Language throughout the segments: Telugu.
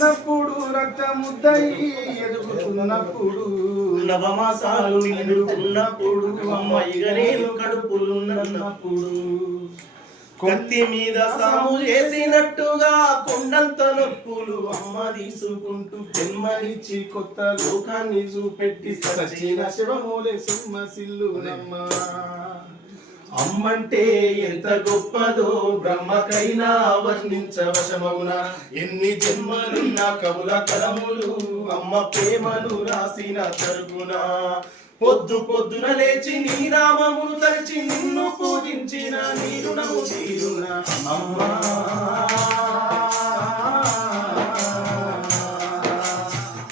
చిన్నప్పుడు రక్తముద్దై ఎదుగుతున్నప్పుడు నవమాసాలు నిండుకున్నప్పుడు అమ్మాయిగ నేను కడుపులున్నప్పుడు కత్తి మీద సాము చేసినట్టుగా కొండంత నొప్పులు అమ్మ తీసుకుంటూ జన్మనిచ్చి కొత్త లోకాన్ని చూపెట్టి సచిన శివమూలే సింహసిల్లునమ్మ. అమ్మంటే ఎంత గొప్పదో బ్రహ్మకైనా వర్ణించవశమవున. ఎన్ని జన్మలున్న కవుల కలములు అమ్మ ప్రేమను రాసిన తరుగున. పొద్దు పొద్దున లేచి నీ నామమును తరిచి నిన్ను పూజించిన నీ రుణము తీరున అమ్మా.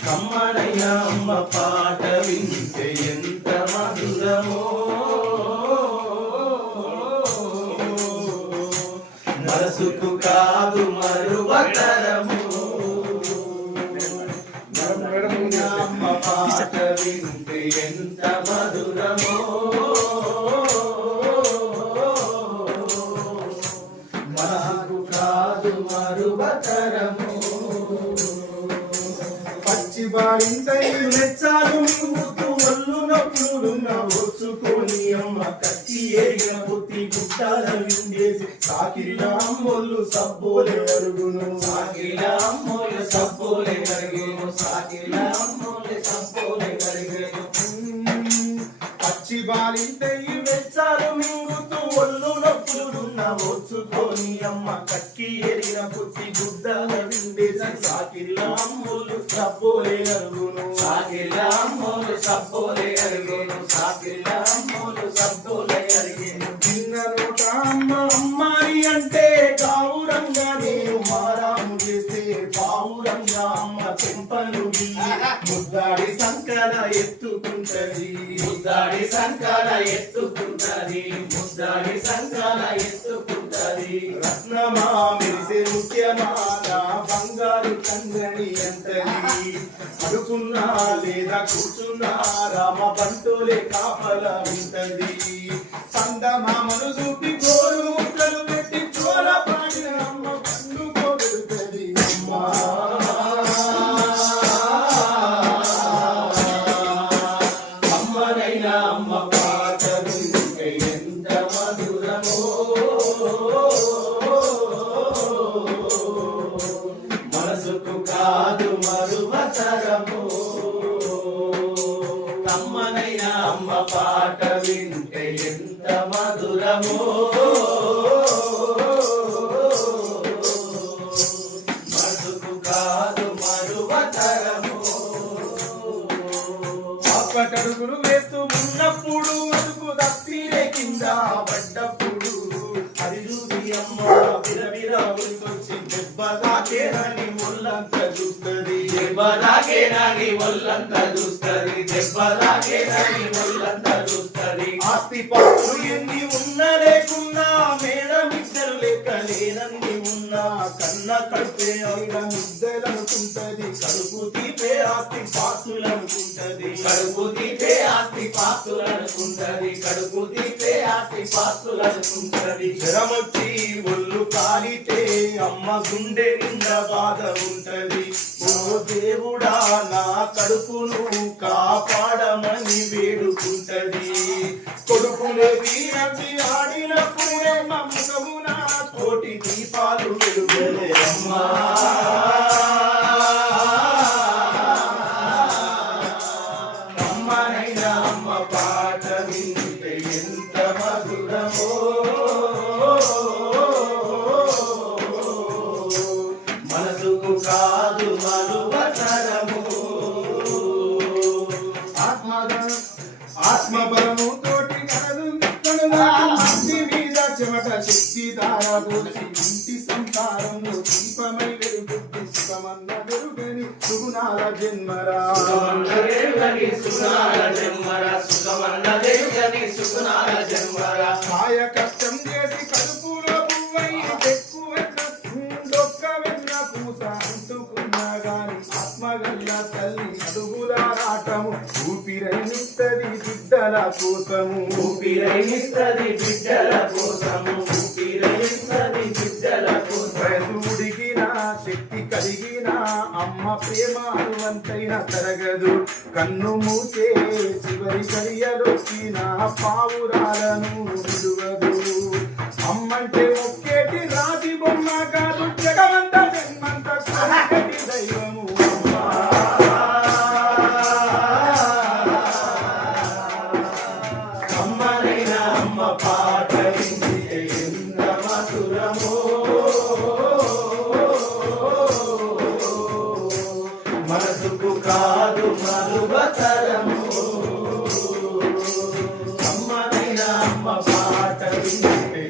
కమ్మనైన అమ్మ పాట వింటే ఎంత మధురమో, మనసుకు కాదు మరువతరము. అమ్మ పాట వింటే ఎంత మధురమో, మనసుకు కాదు మరువతరము. పచ్చి బాలింతై మెచ్చాలు మింగుతూ ఒళ్ళు నొప్పులున్న ఓర్చుకొని అమ్మ కత్తి ఏరిన బుద్ధి గుట్టాల విండేసి సాకిరిలా అమ్మోళ్ళు సబ్బోలే అరుగును. సాకిరిలా అమ్మోళ్ళు సబ్బోలే అరుగును. సాకిరిలా అమ్మోళ్ళు సబ్బోలే అరుగును. పచ్చి బాలింతై మెచ్చాలు మింగుతూ ఒళ్ళు నొప్పులున్న ఓర్చుకొని అమ్మ కత్తి ఏరిన బుద్ధి గుడ్డాల విండేసి సాకిరిలా అమ్మోళ్ళు సబ్బోలే అరుగును. సాకిరిలా అమ్మోళ్ళు సబ్బోలే అరుగును. సాకిరిలా అమ్మోళ్ళు సబ్బోలే అరిగేను. చిన్న నోట అమ్మ అమ్మాయి అంటే గావురంగా నేను మారాము చేస్తే పావురంగా అమ్మ చెంపలు ముద్దాడి సంకల ఎత్తుకుంటది. ముద్దాడి సంకల ఎత్తుకుంటది. ముద్దాడి సంకల ఎత్తుకుంటది. రత్నమా మెరిసే ముఖ్యమా నా బంగారు కంగని అంటది. అడుకున్నా లేదా కూర్చున్నా రామ బంటోలే కాపల ఉంటది. చందమామను చూపి గోరు ముక్కలు పెట్టి చోర పాడిన అమ్మ పండుకోబెడుతది. అమ్మా అమ్మనైనా అమ్మ పాట వింటే ఎంత మధురమో, మనసుకు కాదు మరువతరము. అమ్మనైనా అమ్మ పాట వింటే ఎంత మధురమో, మనసుకు కాదు మరువతరము. అప్పటడుగులు వేస్తూ ఉన్నప్పుడు అదుపు తప్పిలే కింద పడ్డప్పుడు అది చూసి అమ్మ విరవిరా ఉరికొచ్చి దెబ్బ తాకేనని ఒళ్ళంతా చూస్తది. దెబ్బ తాకేనని ఒళ్ళంతా చూస్తది. దెబ్బ తాకేనని ఒళ్ళంతా చూస్తది. ఆస్తి పాస్తులు ఎన్ని ఉన్నా లేకున్నా మేడం ఇద్దరు లేక లేనన్ని ఉన్నా కన్న కడుపే అయిన ముద్దలనుకుంటది. కడుపు తీపే ఆస్తి పాస్తులనుకుంటది. కడుపు తీపే ఆస్తి పాస్తులనుకుంటది. కడుపు తీపే ఆస్తి పాస్తులనుకుంటది. జ్వరమొచ్చి ఒళ్ళు కాలితే అమ్మ గుండె నిండా బాధ ఉంటది. ఓ దేవుడా నా కడుపును కాపాడమని వేడుకుంటది. కొడుకులే వీరచి ఆడినప్పుడే ముఖమున కోటి దీపాలు వెలుగలే అమ్మా. అమ్మనైనా అమ్మ పాట వింటే ఎంత మధురమో, మనసుకు కాదు మరువతరము. ఆత్మబలము తోటి మీద చెమట శక్తి దారా పోసి ఇంటి సంసారంలో దీపమై వెలుగుద్ది. సుఖమన్న వెరుగని సుగుణాల జన్మరా. కాయ కష్టం చేసి కడుపులో పువ్వై డొక్క వెన్న పూస అంటుకున్నా గాని ఆత్మగల్ల తల్లి అడుగులారాటము ఊపిరైనిస్తది బిడ్డల కోసము. ఊపిరైనిస్తది బిడ్డల కోసము. ఊపిరైనిస్తది బిడ్డల కోసం. వయసు ఉడిగిన శక్తి కలిగిన అమ్మ ప్రేమ అనువంతైన తరగదు కన్ను మూసే చివరి గడియలొచ్చిన పావురాలను విడువదు అమ్మంటే ఒక్కేటి రాతి బొమ్మ కాదు జగమంత జన్మంత కనకటి దైవము అమ్మనైనా అమ్మ పాట వింటే ఎంత మధురమో మనసుకు కాదు మరువతరము అమ్మనైనా అమ్మ పాట వింటే